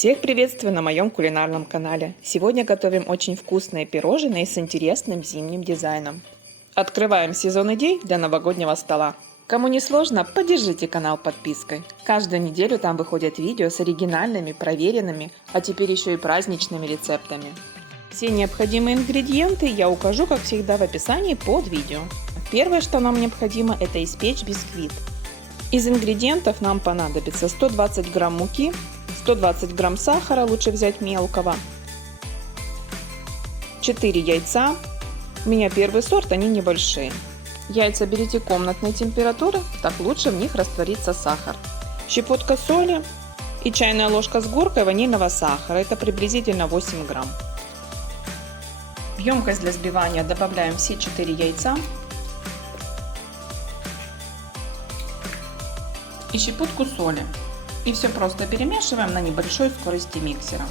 Всех приветствую на моем кулинарном канале. Сегодня готовим очень вкусные пирожные с интересным зимним дизайном. Открываем сезон идей для новогоднего стола. Кому не сложно, поддержите канал подпиской. Каждую неделю там выходят видео с оригинальными, проверенными, а теперь еще и праздничными рецептами. Все необходимые ингредиенты я укажу, как всегда, в описании под видео. Первое, что нам необходимо, это испечь бисквит. Из ингредиентов нам понадобится 120 грамм муки, 120 грамм сахара, лучше взять мелкого, 4 яйца. У меня первый сорт, они небольшие. Яйца берите комнатной температуры, так лучше в них растворится сахар. Щепотка соли и чайная ложка с горкой ванильного сахара, это приблизительно 8 грамм. В емкость для взбивания добавляем все 4 яйца и щепотку соли. И все просто перемешиваем на небольшой скорости миксера.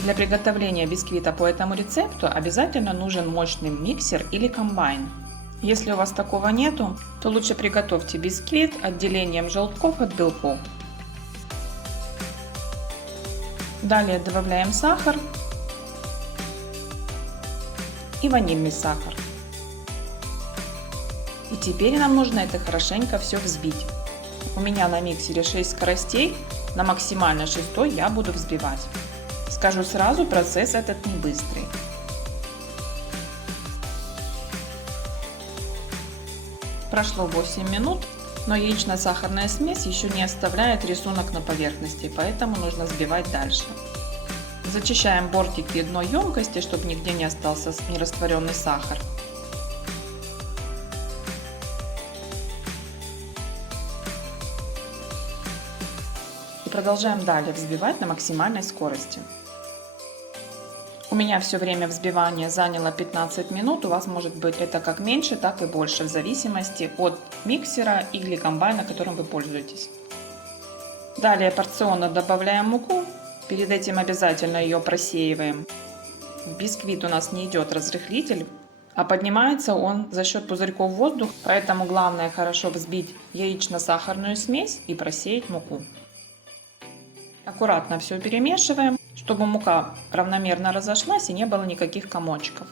Для приготовления бисквита по этому рецепту обязательно нужен мощный миксер или комбайн. Если у вас такого нету, то лучше приготовьте бисквит отделением желтков от белков. Далее добавляем сахар и ванильный сахар. И теперь нам нужно это хорошенько все взбить. У меня на миксере 6 скоростей, на максимально 6 я буду взбивать. Скажу сразу, процесс этот не быстрый. Прошло 8 минут, но яично-сахарная смесь еще не оставляет рисунок на поверхности, поэтому нужно взбивать дальше. Зачищаем бортики и дно емкости, чтобы нигде не остался нерастворенный сахар. Продолжаем далее взбивать на максимальной скорости. У меня все время взбивания заняло 15 минут, у вас может быть это как меньше, так и больше, в зависимости от миксера или комбайна, которым вы пользуетесь. Далее порционно добавляем муку, перед этим обязательно ее просеиваем. В бисквит у нас не идет разрыхлитель, а поднимается он за счет пузырьков воздуха, поэтому главное хорошо взбить яично-сахарную смесь и просеять муку. Аккуратно все перемешиваем, чтобы мука равномерно разошлась и не было никаких комочков.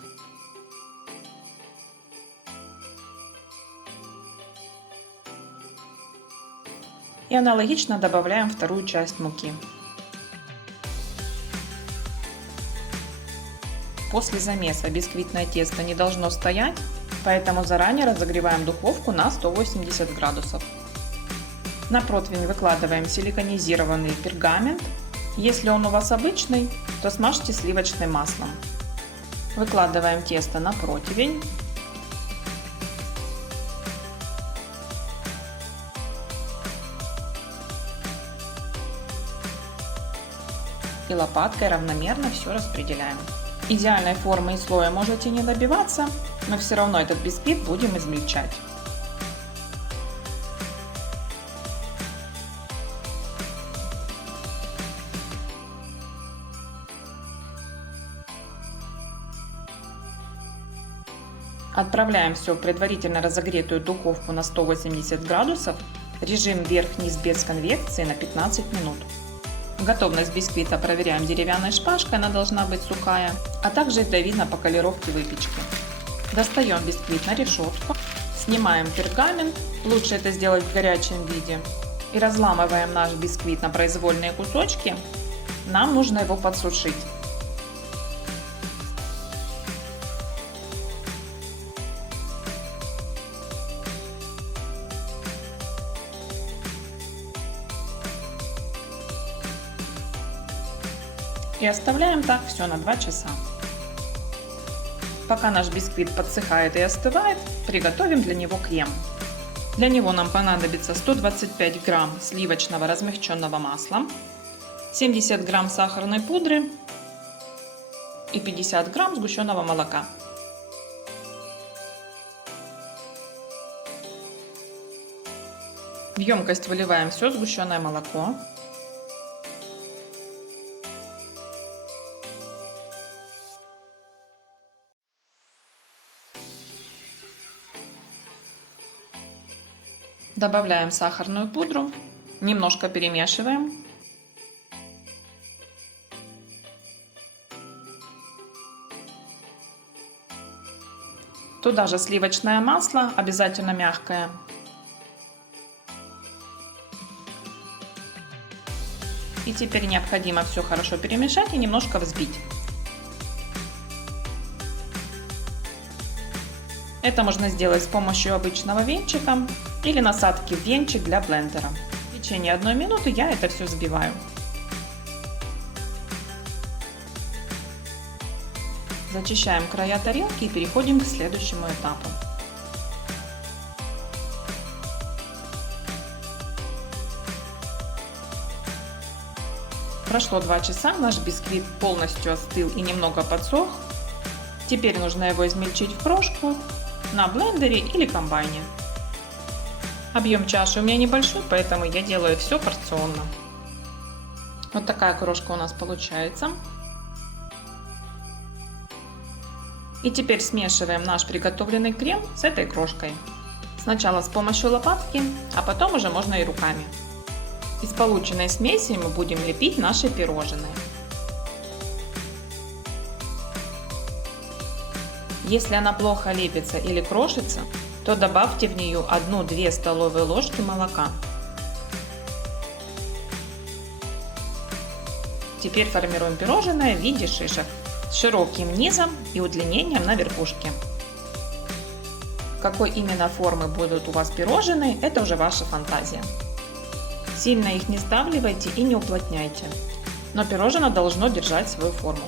И аналогично добавляем вторую часть муки. После замеса бисквитное тесто не должно стоять, поэтому заранее разогреваем духовку на 180 градусов. На противень выкладываем силиконизированный пергамент. Если он у вас обычный, то смажьте сливочным маслом. Выкладываем тесто на противень. И лопаткой равномерно все распределяем. Идеальной формы и слоя можете не добиваться, но все равно этот бисквит будем измельчать. Отправляем все в предварительно разогретую духовку на 180 градусов, режим вверх-вниз без конвекции на 15 минут. Готовность бисквита проверяем деревянной шпажкой, она должна быть сухая, а также это видно по колеровке выпечки. Достаем бисквит на решетку, снимаем пергамент, лучше это сделать в горячем виде, и разламываем наш бисквит на произвольные кусочки, нам нужно его подсушить. И оставляем так все на 2 часа. Пока наш бисквит подсыхает и остывает, приготовим для него крем. Для него нам понадобится 125 грамм сливочного размягченного масла, 70 грамм сахарной пудры и 50 грамм сгущенного молока. В емкость выливаем все сгущенное молоко. Добавляем сахарную пудру, немножко перемешиваем. Туда же сливочное масло, обязательно мягкое. И теперь необходимо все хорошо перемешать и немножко взбить. Это можно сделать с помощью обычного венчика или насадки в венчик для блендера. В течение 1 минуты я это все взбиваю. Зачищаем края тарелки и переходим к следующему этапу. Прошло 2 часа, наш бисквит полностью остыл и немного подсох. Теперь нужно его измельчить в крошку на блендере или комбайне. Объем чаши у меня небольшой, поэтому я делаю все порционно. Вот такая крошка у нас получается. И теперь смешиваем наш приготовленный крем с этой крошкой. Сначала с помощью лопатки, а потом уже можно и руками. Из полученной смеси мы будем лепить наши пирожные. Если она плохо лепится или крошится, то добавьте в нее 1-2 столовые ложки молока. Теперь формируем пирожное в виде шишек с широким низом и удлинением на верхушке. Какой именно формы будут у вас пирожные, это уже ваша фантазия. Сильно их не сдавливайте и не уплотняйте, но пирожное должно держать свою форму.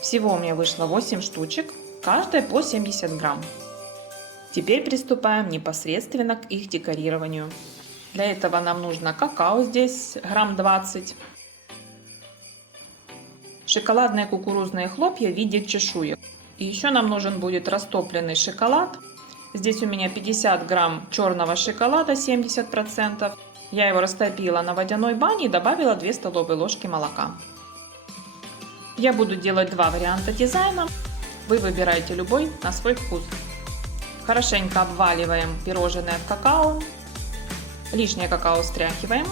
Всего у меня вышло 8 штучек, каждая по 70 грамм. Теперь приступаем непосредственно к их декорированию. Для этого нам нужно какао, здесь грамм 20, шоколадные кукурузные хлопья в виде чешуек. И еще нам нужен будет растопленный шоколад. Здесь у меня 50 грамм черного шоколада, 70%. Я его растопила на водяной бане и добавила 2 столовые ложки молока. Я буду делать 2 варианта дизайна. Вы выбираете любой на свой вкус. Хорошенько обваливаем пирожное в какао. Лишнее какао стряхиваем.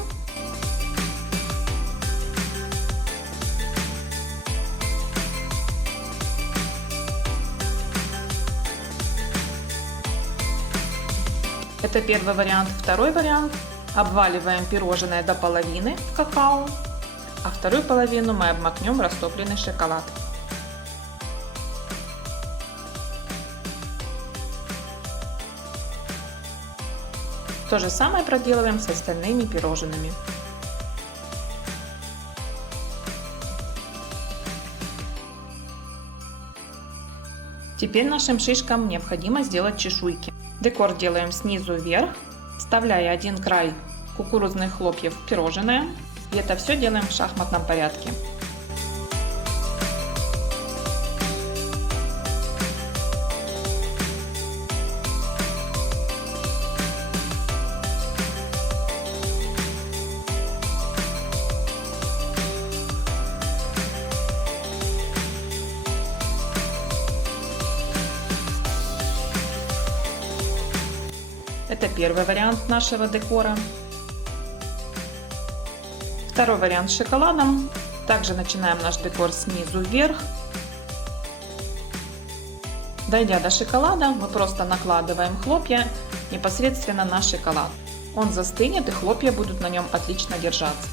Это первый вариант. Второй вариант. Обваливаем пирожное до половины в какао. А вторую половину мы обмакнем в растопленный шоколад. То же самое проделываем с остальными пирожными. Теперь нашим шишкам необходимо сделать чешуйки. Декор делаем снизу вверх, вставляя один край кукурузных хлопьев в пирожное. И это все делаем в шахматном порядке. Это первый вариант нашего декора. Второй вариант с шоколадом. Также начинаем наш декор снизу вверх. Дойдя до шоколада, мы просто накладываем хлопья непосредственно на шоколад. Он застынет, и хлопья будут на нем отлично держаться.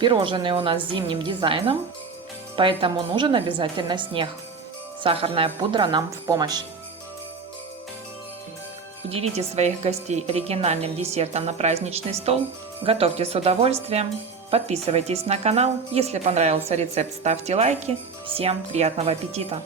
Пирожные у нас с зимним дизайном, поэтому нужен обязательно снег. Сахарная пудра нам в помощь. Удивите своих гостей оригинальным десертом на праздничный стол. Готовьте с удовольствием. Подписывайтесь на канал. Если понравился рецепт, ставьте лайки. Всем приятного аппетита!